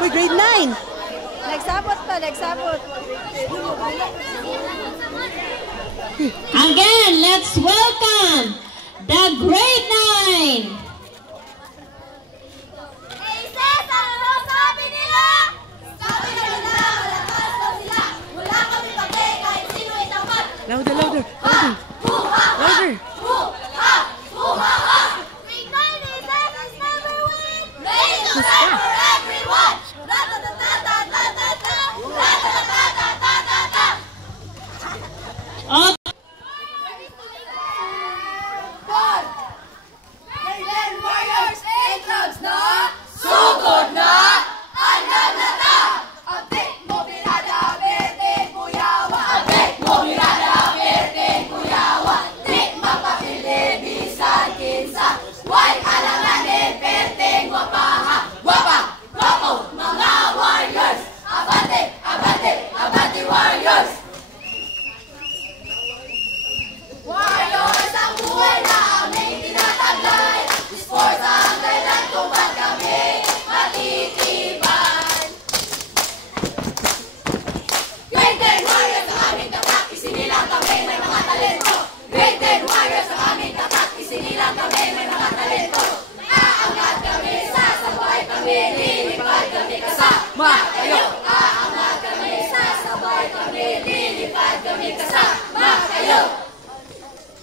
Uy, grade 9! Nagsabot pa, nagsabot. Again, let's welcome the grade 9! Louder, louder, louder. Louder. Grade 9 is number 1. Rain for everyone. Okay.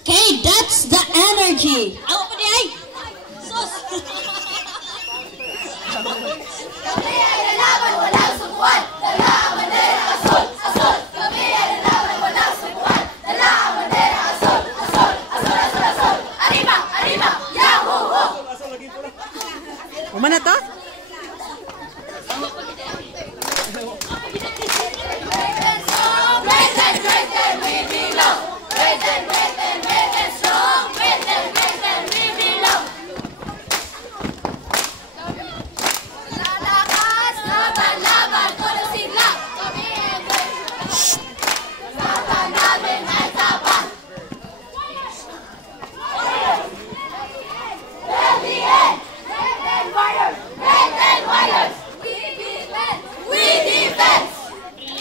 Okay, that's the energy. Awa pa niya ay! Sus! Kami ay lalaban, walang subuan. Dala ang bandera, asol, asol. Kami ay lalaban, walang subuan. Dala ang bandera, asol, asol, asol, asol, asol. Arriba, arriba, yahoo! Umana to?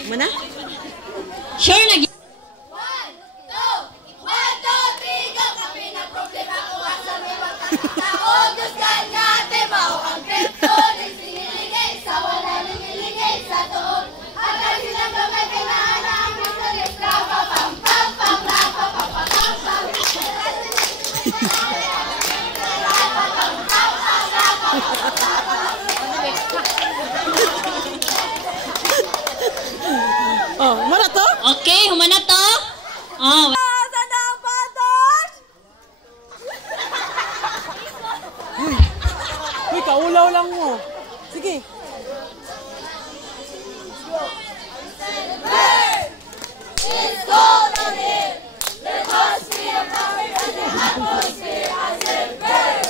Mana? Sure na. 1, 2, 1, 2, 3, go! Kami na problema kung asa may magkakataon. Diyos kanyate, mao ang kripto. Nagsiligay sa wala nililigay sa doon. At ang silang gamay kay naana ang nagsalit. Rapapam, pam, pam, rapapam, pam, pam, pam. Oh, mana to? Okay, humana to. Oh, Uy, kaulaw lang mo. Sige. ni. It's golden here. There must be a fire in the atmosphere. I said, burn.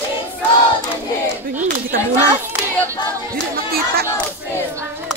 It's golden here. Hindi kita muna. Must be a fire in Hindi the makita. atmosphere.